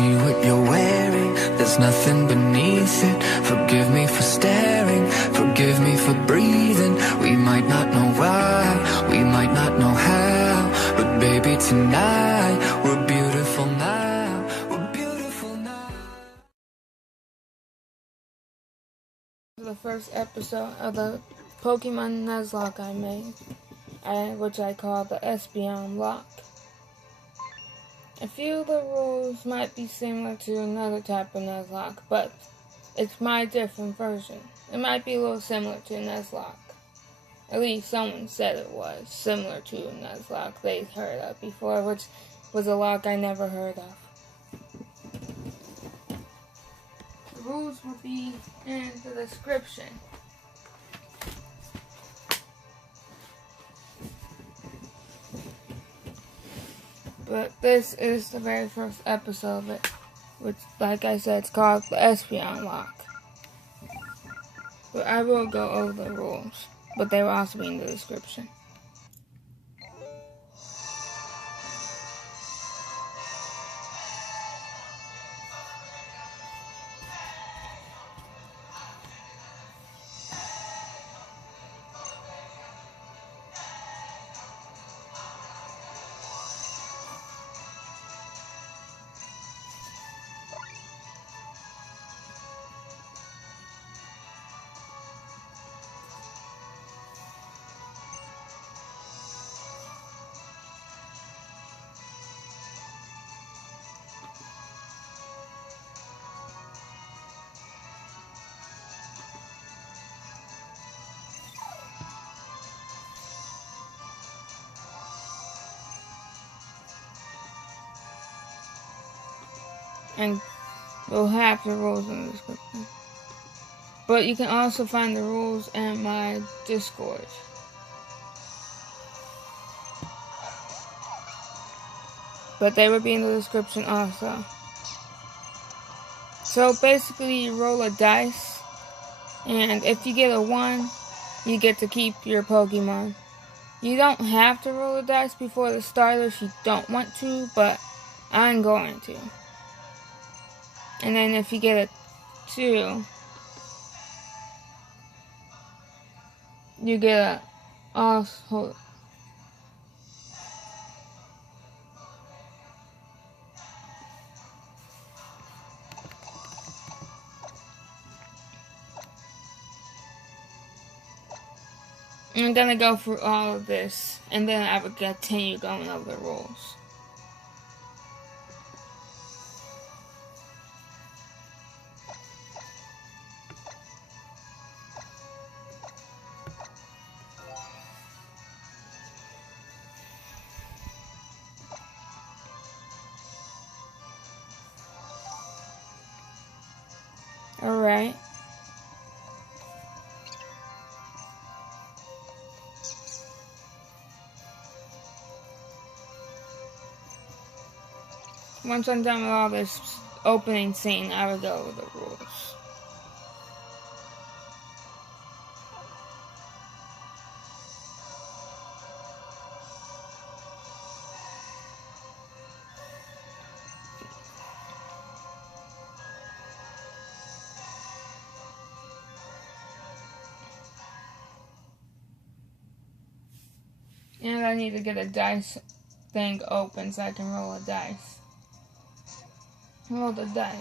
see what you're wearing, there's nothing beneath it. Forgive me for staring, forgive me for breathing. We might not know why, we might not know how, but baby tonight, we're beautiful now, we're beautiful now. The first episode of the Pokemon Nuzlocke I made, which I call the Espeonlocke. A few of the rules might be similar to another type of Nuzlocke, but it's my different version. It might be a little similar to a Nuzlocke. At least someone said it was similar to a Nuzlocke they'd heard of before, which was a lock I never heard of. The rules will be in the description. But this is the very first episode of it, which, like I said, it's called the Espeonlocke. But I will go over the rules, but they will also be in the description. And we'll have the rules in the description. But you can also find the rules in my Discord. But they will be in the description also. So basically you roll a dice, and if you get a 1, you get to keep your Pokemon. You don't have to roll a dice before the start if you don't want to, but I'm going to. And then if you get a 2, you get a also. I'm gonna go through all of this, and then I will continue going over the rules. Alright. Once I'm done with all this opening scene, I will go over the rules. And I need to get a dice thing open so I can roll a dice. Roll the dice.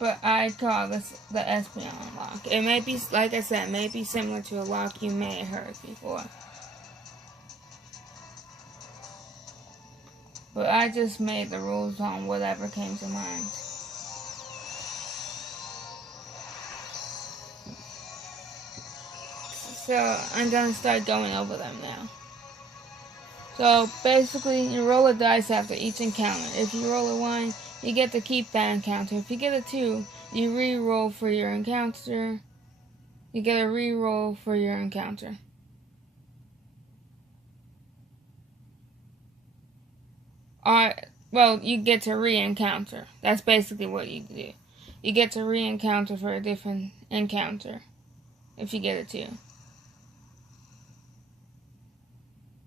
But I call this the Espeonlocke. It may be, like I said, it may be similar to a lock you may have heard before. But I just made the rules on whatever came to mind. So I'm gonna start going over them now. So basically, you roll a dice after each encounter. If you roll a 1, you get to keep that encounter. If you get a 2, you re-roll for your encounter. You get a re-roll for your encounter. Well, you get to re-encounter. That's basically what you do. You get to re-encounter for a different encounter. if you get it too.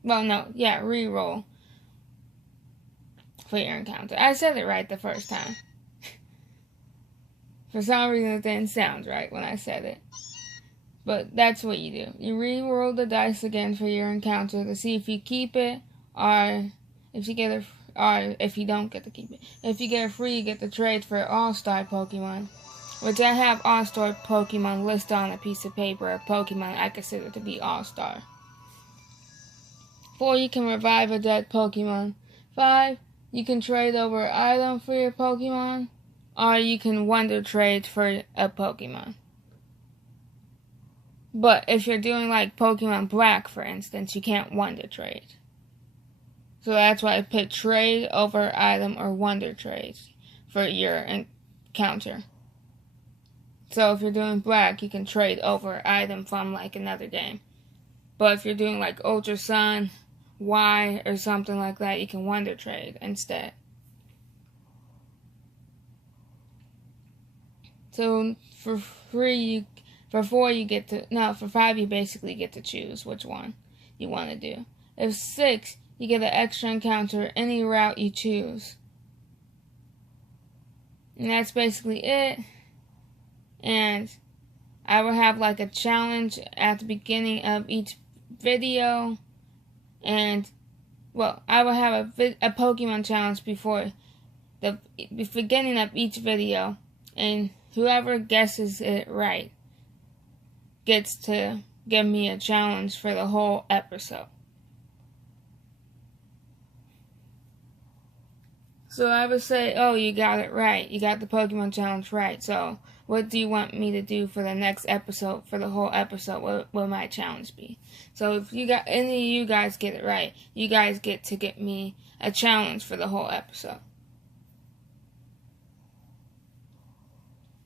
Well, no, yeah, re-roll for your encounter. I said it right the first time. For some reason it didn't sound right when I said it. But that's what you do. You re-roll the dice again for your encounter to see if you keep it, or if you get or if you don't get to keep it. If you get it free, you get to trade for All-Star Pokemon, which I have All-Star Pokemon listed on a piece of paper of Pokemon I consider to be All-Star. 4, you can revive a dead Pokemon. 5, you can trade over an item for your Pokemon, or you can Wonder Trade for a Pokemon. But if you're doing like Pokemon Black, for instance, you can't Wonder Trade. So that's why I picked Trade over Item or Wonder Trade for your encounter. So if you're doing Black, you can trade over item from like another game. But if you're doing like Ultra Sun, Y, or something like that, you can Wonder Trade instead. So for 4 you get to, no, for 5 you basically get to choose which one you want to do. If 6, you get an extra encounter any route you choose. And that's basically it. And I will have like a challenge at the beginning of each video. And, well, I will have a Pokemon challenge before the beginning of each video. And whoever guesses it right gets to give me a challenge for the whole episode. So I would say, oh, you got it right. You got the Pokemon challenge right. So what do you want me to do for the next episode, for the whole episode? What will my challenge be? So if you got any of you guys get it right, you guys get to get me a challenge for the whole episode.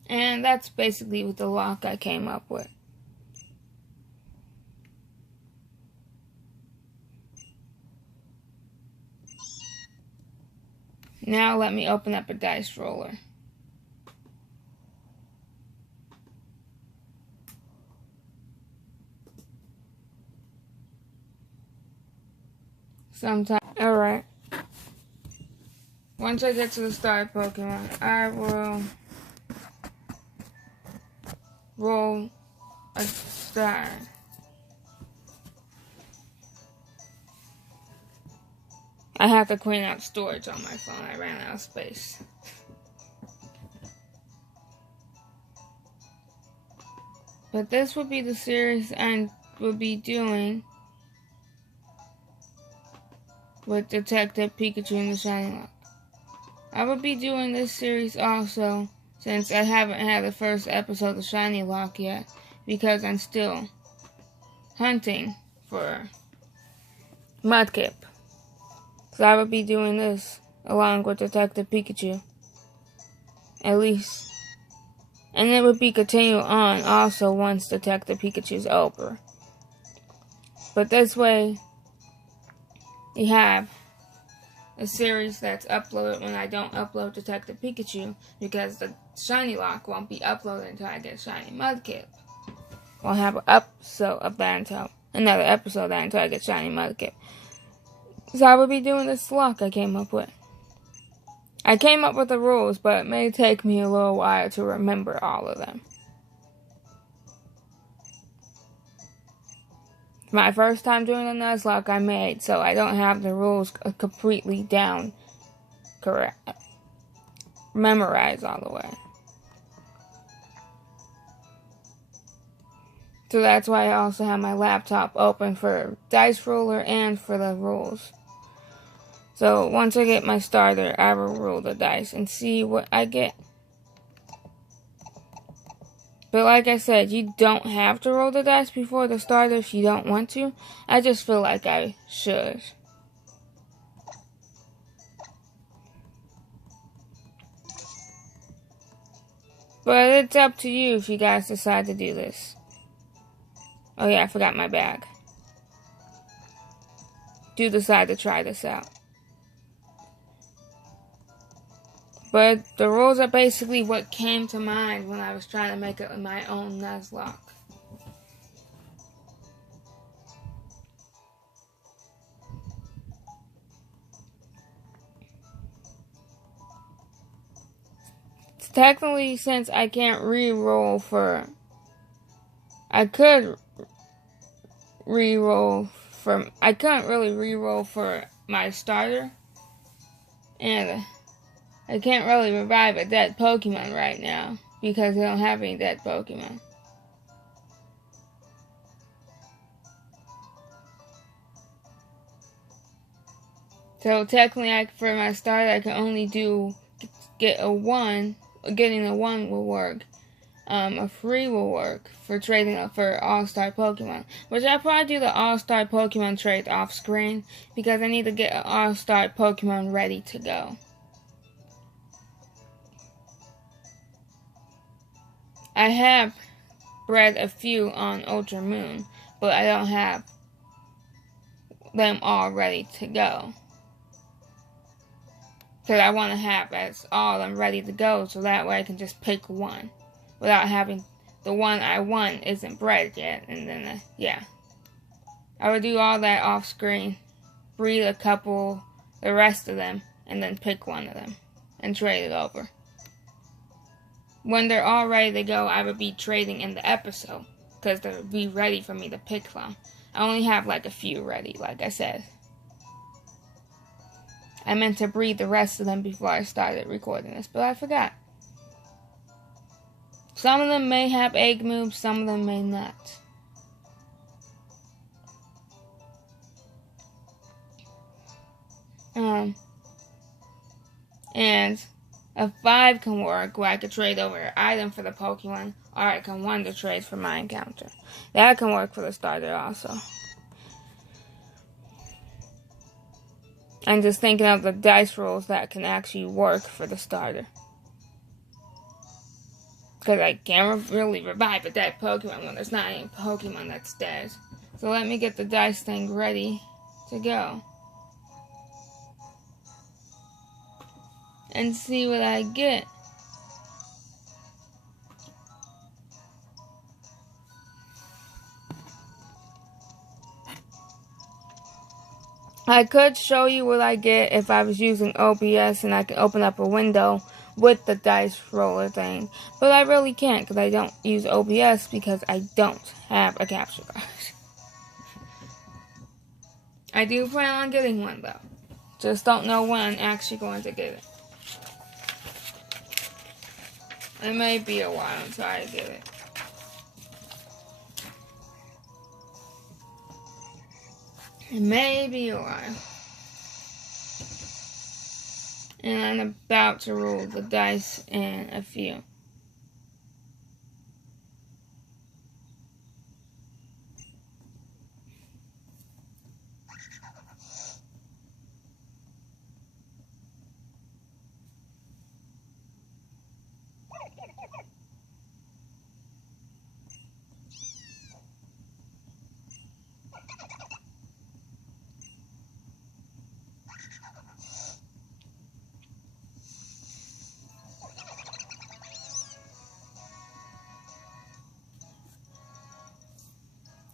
And that's basically what the lock I came up with. Now let me open up a dice roller. Alright. Once I get to the starter Pokemon, I will roll a star. I have to clean out storage on my phone. I ran out of space. But this would be the series I would be doing with Detective Pikachu and the Shiny Lock. I would be doing this series also since I haven't had the first episode of Shiny Lock yet, because I'm still hunting for Mudkip. So I would be doing this along with Detective Pikachu. At least. And it would be continued on also once Detective Pikachu's over. But this way, you have a series that's uploaded when I don't upload Detective Pikachu, because the Shiny Lock won't be uploaded until I get Shiny Mudkip. We'll have another episode of that until I get Shiny Mudkip. So I will be doing this lock I came up with. I came up with the rules, but it may take me a little while to remember all of them. It's my first time doing a Nuzlocke I made, so I don't have the rules completely down correct. Memorized all the way. So that's why I also have my laptop open for Dice Roller and for the rules. So once I get my starter, I will roll the dice and see what I get. But like I said, you don't have to roll the dice before the starter if you don't want to. I just feel like I should. But it's up to you if you guys decide to do this. Oh yeah, I forgot my bag. Do decide to try this out. But the rules are basically what came to mind when I was trying to make it my own Nuzlocke. technically, since I can't re-roll for... I couldn't really re-roll for my starter. And I can't really revive a dead Pokemon right now, because I don't have any dead Pokemon. So technically, for my starter, I can only get a 1. Getting a 1 will work. A 3 will work for trading for All-Star Pokemon. Which I'll probably do the All-Star Pokemon trade off screen, because I need to get an All-Star Pokemon ready to go. I have bred a few on Ultra Moon, but I don't have them all ready to go. Because I want to have all of them ready to go, so that way I can just pick one. Without having the one I want isn't bred yet. And then, yeah. I would do all that off screen. Breed a couple, the rest of them, and then pick one of them. And trade it over. When they're all ready to go, I would be trading in the episode. Because they'll be ready for me to pick from. I only have like a few ready, like I said. I meant to breed the rest of them before I started recording this, but I forgot. Some of them may have egg moves, some of them may not. And a 5 can work, where I could trade over an item for the Pokemon, or I can 1 to trade for my encounter. That can work for the starter also. I'm just thinking of the dice rolls that can actually work for the starter. Because I can't really revive a dead Pokemon when there's not any Pokemon that's dead. So let me get the dice thing ready to go. And see what I get. I could show you what I get if I was using OBS and I could open up a window with the dice roller thing. But I really can't because I don't use OBS because I don't have a capture card. I do plan on getting one though. Just don't know when I'm actually going to get it. It may be a while until I get it. It may be a while. And I'm about to roll the dice in a few.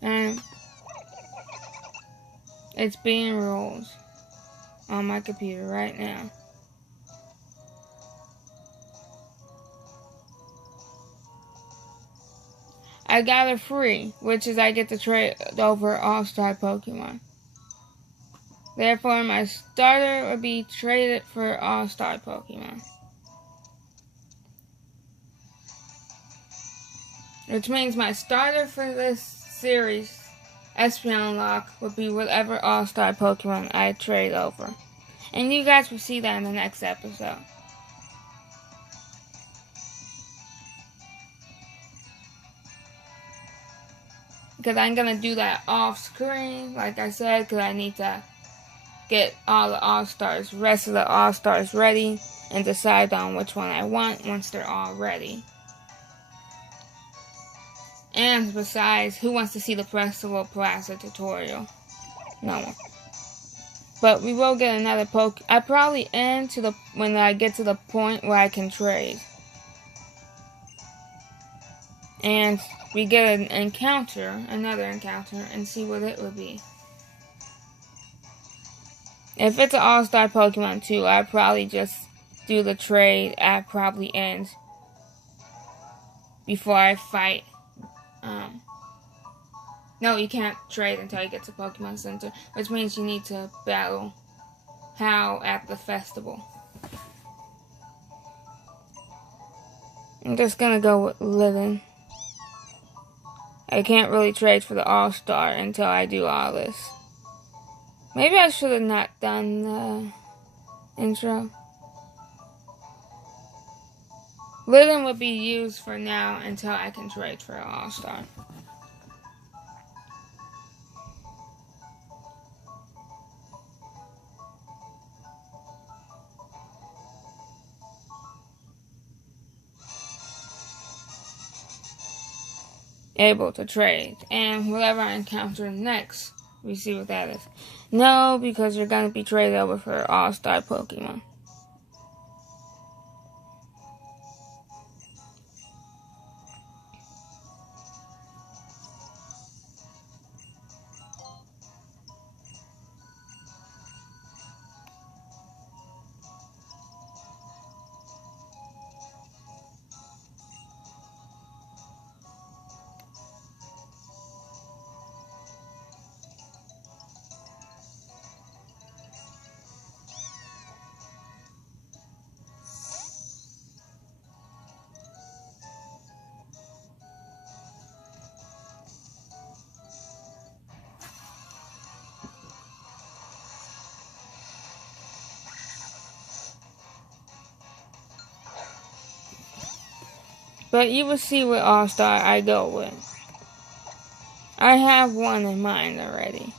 And it's being rolled on my computer right now. I got a free, which is I get to trade over All-Star Pokemon. Therefore, my starter would be traded for All-Star Pokemon. Which means my starter for this series, Espeonlocke, would be whatever All-Star Pokemon I trade over. And you guys will see that in the next episode. Because I'm going to do that off screen, like I said, because I need to get all the All-Stars, rest of the All-Stars ready, and decide on which one I want once they're all ready. And besides, who wants to see the Festival Plaza tutorial? No one. But we will get another I probably end to when I get to the point where I can trade. And we get an encounter, another encounter, and see what it would be. If it's an All-Star Pokemon too, I'd probably just do the trade at probably end before I fight. No, you can't trade until you get to Pokemon Center, which means you need to battle Hal at the festival. I'm just gonna go with Litten. I can't really trade for the All-Star until I do all this. Maybe I should have not done the intro. Litten would be used for now until I can trade for an All-Star. Able to trade, and whatever I encounter next, we see what that is. No, because you're going to be traded over for All-Star Pokemon. But you will see what All-Star I go with. I have one in mind already.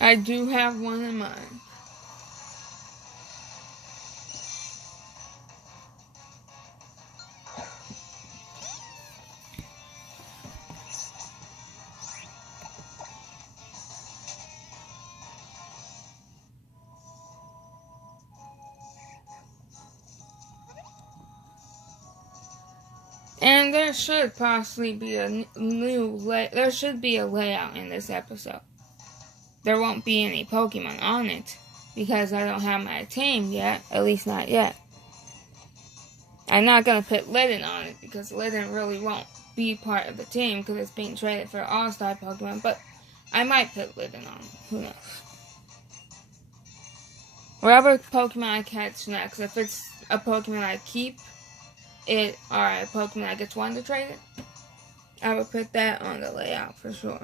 I do have one in mind. And there should possibly be a there should be a layout in this episode. There won't be any Pokemon on it because I don't have my team yet, at least not yet. I'm not going to put Litten on it because Litten really won't be part of the team because it's being traded for All-Star Pokemon, but I might put Litten on it. Who knows? Whatever Pokemon I catch next, if it's a Pokemon I keep, or a Pokemon I gets one to trade it, I would put that on the layout for sure.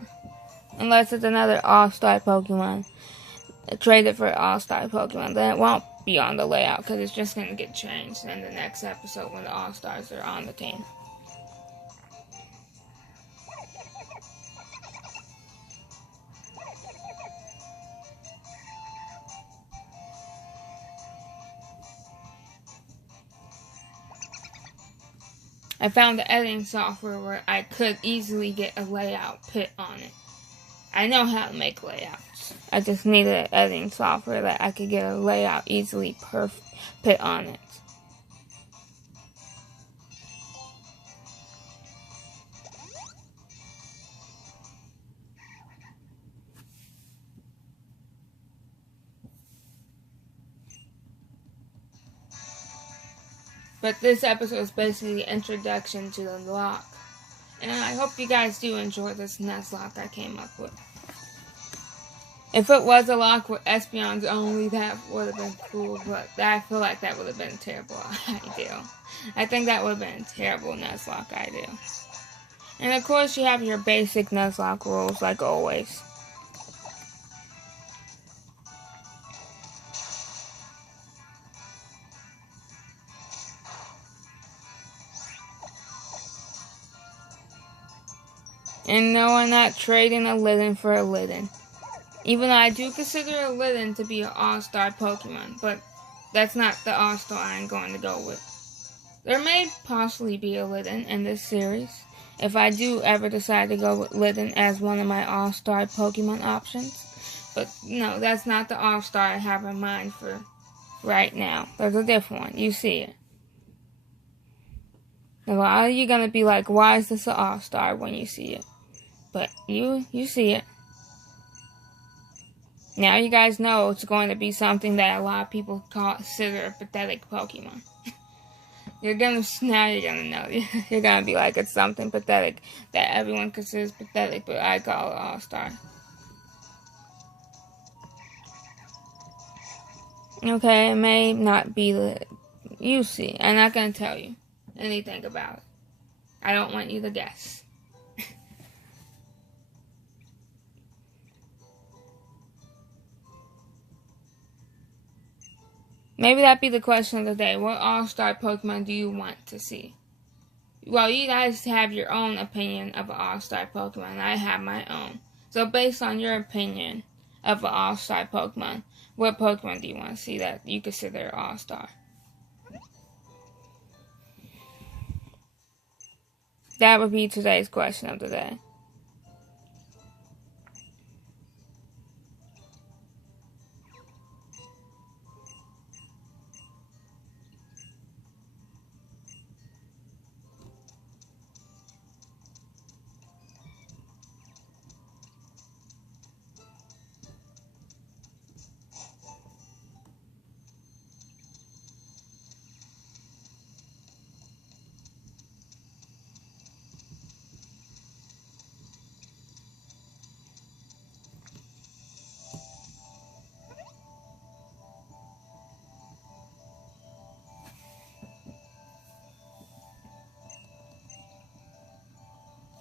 Unless it's another All-Star Pokemon, trade it for an All-Star Pokemon, then it won't be on the layout because it's just going to get changed in the next episode when the All-Stars are on the team. I found the editing software where I could easily get a layout put on it. I know how to make layouts. I just needed an editing software that I could get a layout easily put on it. But this episode is basically the introduction to the lock. And I hope you guys do enjoy this nuzlocke I came up with. If it was a lock with Espeons only, that would have been cool, but I feel like that would have been a terrible idea. I think that would have been a terrible nuzlocke idea. And of course you have your basic nuzlocke rules like always. And no, I'm not trading a Litten for a Litten. Even though I do consider a Litten to be an All-Star Pokemon, but that's not the All-Star I'm going to go with. There may possibly be a Litten in this series, if I do ever decide to go with Litten as one of my All-Star Pokemon options. But no, that's not the All-Star I have in mind for right now. There's a different one. You see it. A lot of you gonna be like, why is this an all-star when you see it? But you see it. Now you guys know it's going to be something that a lot of people consider a pathetic Pokemon. Now you're gonna know. You're gonna be like, it's something pathetic that everyone considers pathetic, but I call it all-star. Okay, it may not be the... You see. I'm not gonna tell you anything about it. I don't want you to guess. Maybe that'd be the question of the day. What all-star Pokemon do you want to see? Well, you guys have your own opinion of an all-star Pokemon. I have my own. So based on your opinion of an all-star Pokemon, what Pokemon do you want to see that you consider all-star? That would be today's question of the day.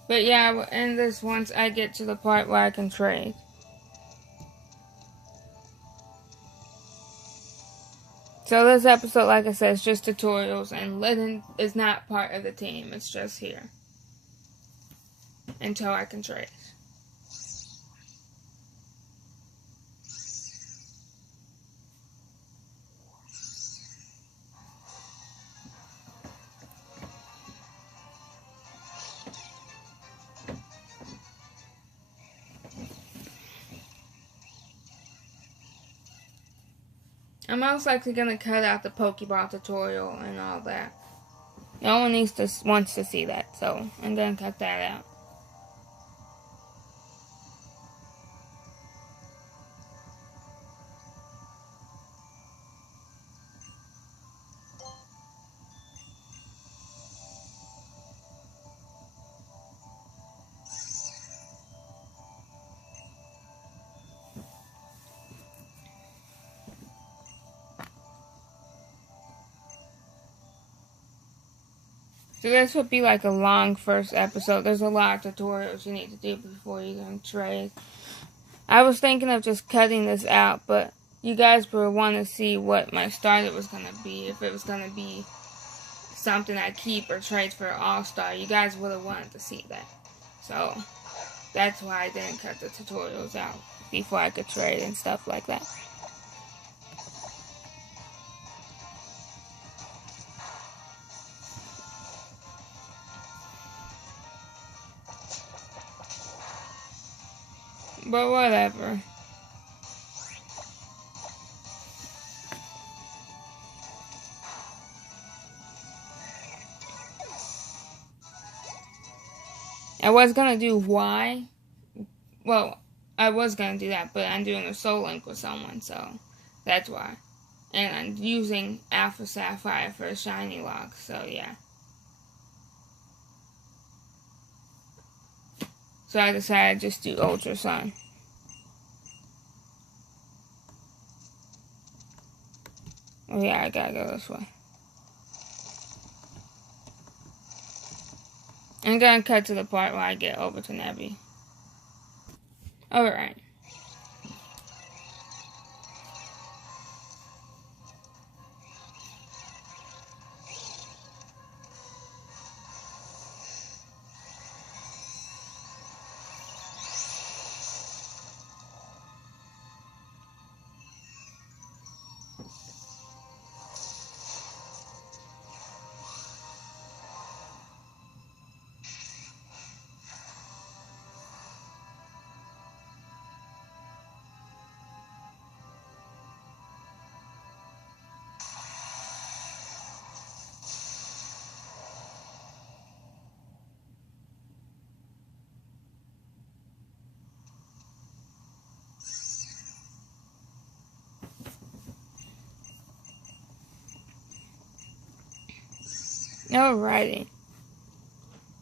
But yeah, we'll end this once I get to the part where I can trade. So this episode, like I said, is just tutorials, and Litten is not part of the team. It's just here. Until I can trade. I'm most likely going to cut out the Pokeball tutorial and all that. No one wants to see that, so I'm going to cut that out. So this would be like a long first episode. There's a lot of tutorials you need to do before you can trade. I was thinking of just cutting this out, but you guys would want to see what my starter was going to be. If it was going to be something I keep or trade for All-Star, you guys would have wanted to see that. So that's why I didn't cut the tutorials out before I could trade and stuff like that. But whatever. I was gonna do Y. Well, I was gonna do that, but I'm doing a soul link with someone, so that's why. And I'm using Alpha Sapphire for a shiny lock, so yeah. So I decided to just do Ultra Sun. Oh yeah, I gotta go this way. I'm gonna cut to the part where I get over to Nebby. Alright. Alrighty.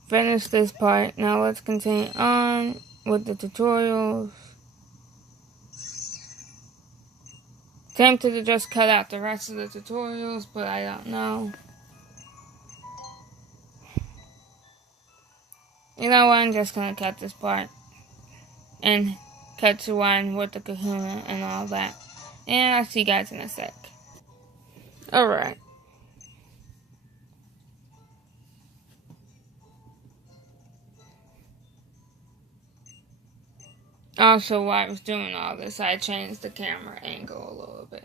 Finish this part. Now let's continue on with the tutorials. Tempted to just cut out the rest of the tutorials, but I don't know. You know what? I'm just gonna cut this part and cut to one with the kahuna and all that. And I'll see you guys in a sec. Alright. Also, while I was doing all this, I changed the camera angle a little bit.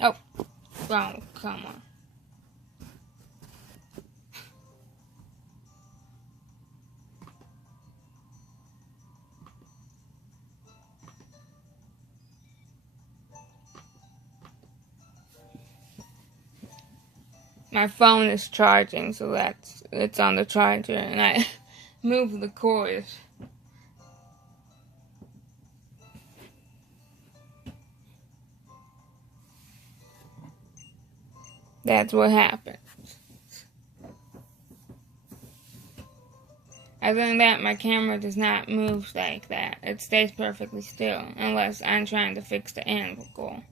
Oh, come on. My phone is charging, so it's on the charger, and I moved the cord. That's what happened. Other than that, my camera does not move like that. It stays perfectly still, unless I'm trying to fix the angle.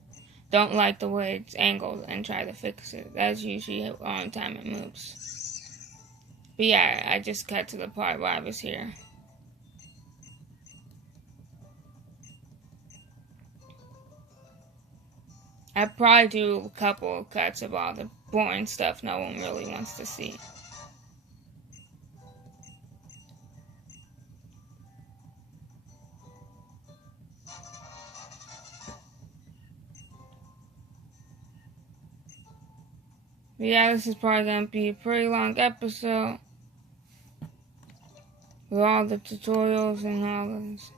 Don't like the way it's angled and try to fix it. That's usually the only time it moves. But yeah, I just cut to the part where I was here. I probably do a couple of cuts of all the boring stuff no one really wants to see. But yeah, this is probably going to be a pretty long episode with all the tutorials and all this.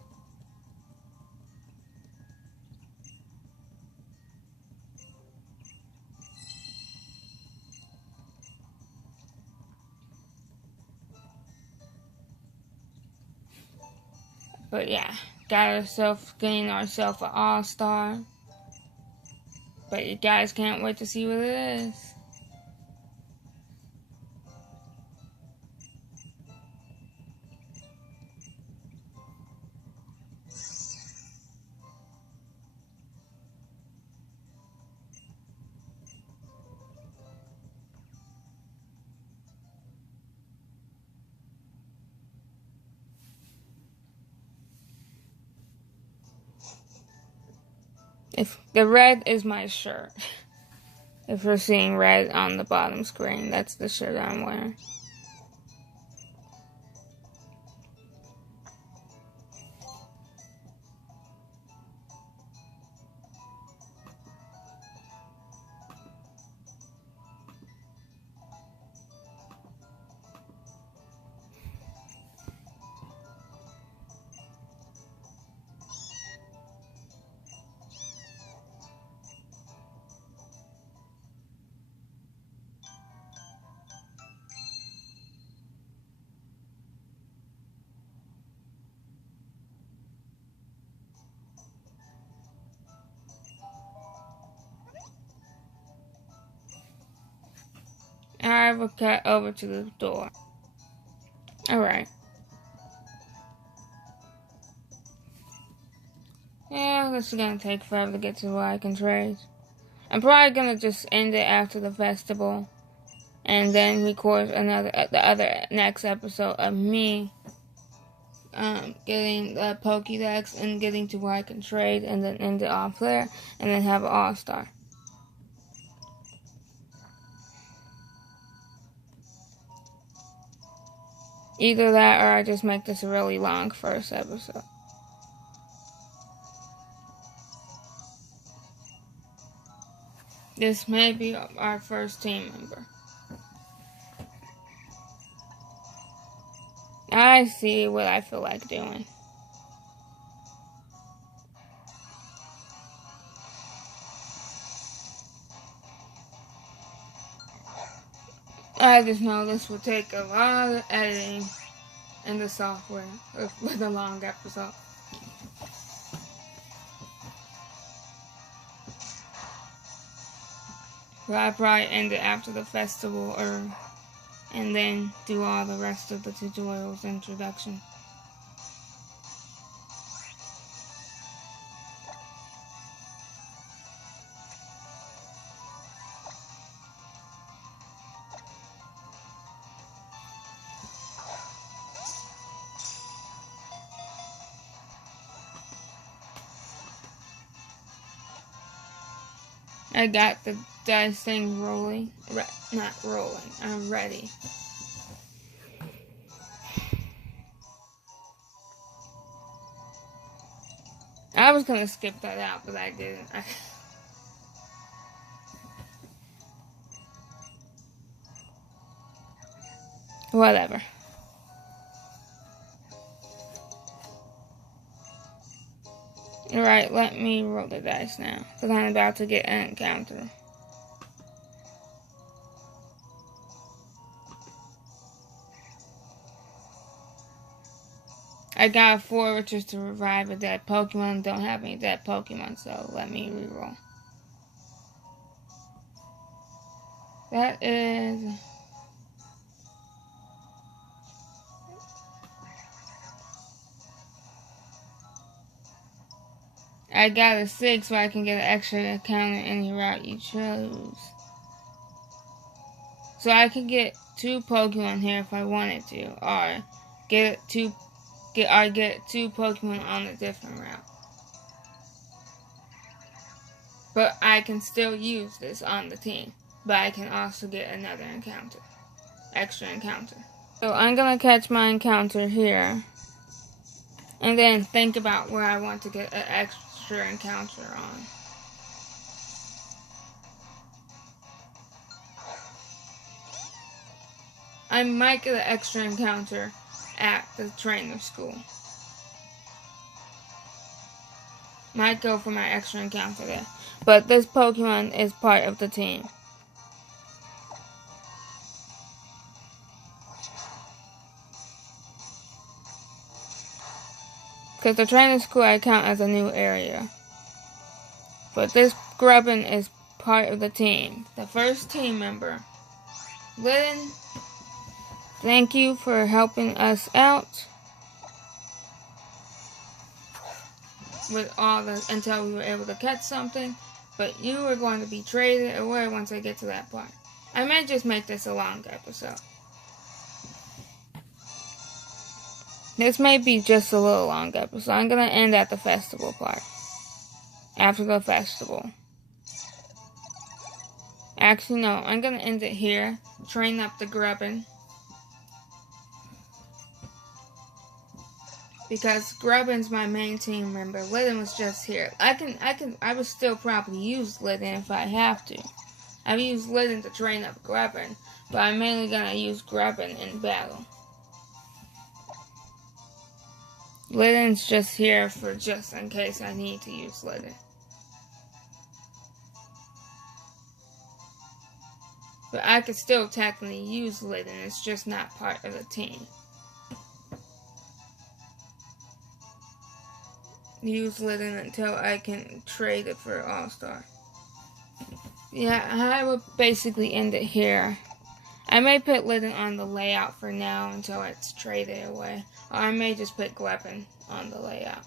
But yeah, gained ourselves an all-star. But you guys can't wait to see what it is. If the red is my shirt. If you're seeing red on the bottom screen, that's the shirt I'm wearing. I will cut over to the door. Alright. Yeah, this is gonna take forever to get to where I can trade. I'm probably gonna just end it after the festival. And then record the next episode of me getting the Pokédex and getting to where I can trade, and then end it off there, and then have an all-star. Either that, or I just make this a really long first episode. This may be our first team member. I see what I feel like doing. I just know this will take a lot of editing in the software with a long episode. But I probably end it after the festival and then do all the rest of the tutorials introduction. I got the dice thing rolling. Not rolling. I'm ready. I was gonna skip that out, but I didn't. Whatever. Alright, let me roll the dice now, because I'm about to get an encounter. I got 4, which is to revive a dead Pokemon. Don't have any dead Pokemon, so let me reroll. That is... I got a 6, so I can get an extra encounter any route you chose. So I could get 2 Pokemon here if I wanted to, or get 2 Pokemon on a different route. But I can still use this on the team. But I can also get another encounter. Extra encounter. So I'm gonna catch my encounter here. And then think about where I want to get an extra encounter on. I might get an extra encounter at the trainer school. Might go for my extra encounter there. But this Pokemon is part of the team. Because the trainer school I count as a new area. But this Grubbin is part of the team. The first team member. Lynn, thank you for helping us out. With all the until we were able to catch something. But you are going to be traded away once I get to that part. I may just make this a long episode. This may be just a little long episode. I'm going to end at the festival part. After the festival. Actually, no. I'm going to end it here. Train up the Grubbin. Because Grubbin's my main team member. Litten was just here. I would still probably use Litten if I have to. I've used Litten to train up Grubbin. But I'm mainly going to use Grubbin in battle. Litten's just here for just in case I need to use Litten. But I could still technically use Litten, it's just not part of the team. Use Litten until I can trade it for All-Star. Yeah, I would basically end it here. I may put Litten on the layout for now until it's traded away. Or I may just put Grubbin on the layout.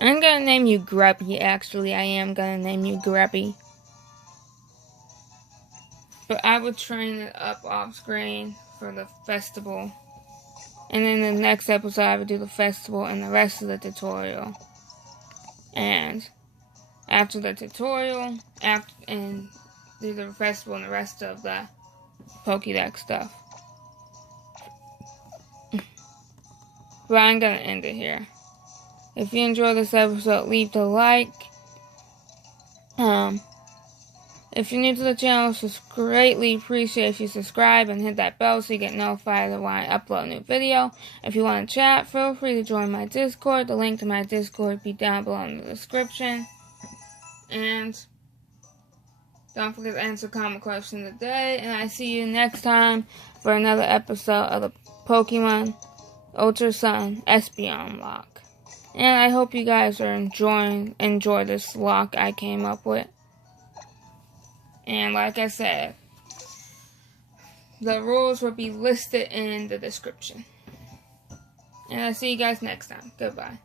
I'm gonna name you Grubby, actually. I am gonna name you Grubby. But I would train it up off screen for the festival. And in the next episode, I will do the festival and the rest of the tutorial. And after the tutorial, and do the festival and the rest of the Pokédex stuff. But I'm gonna end it here. If you enjoyed this episode, leave the like. If you're new to the channel, just greatly appreciate if you subscribe and hit that bell so you get notified of when I upload a new video. If you want to chat, feel free to join my Discord. The link to my Discord will be down below in the description. And don't forget to answer comment question of the day. And I see you next time for another episode of the Pokemon Ultra Sun Espeonlocke. And I hope you guys are enjoy this lock I came up with. And like I said, the rules will be listed in the description. And I'll see you guys next time. Goodbye.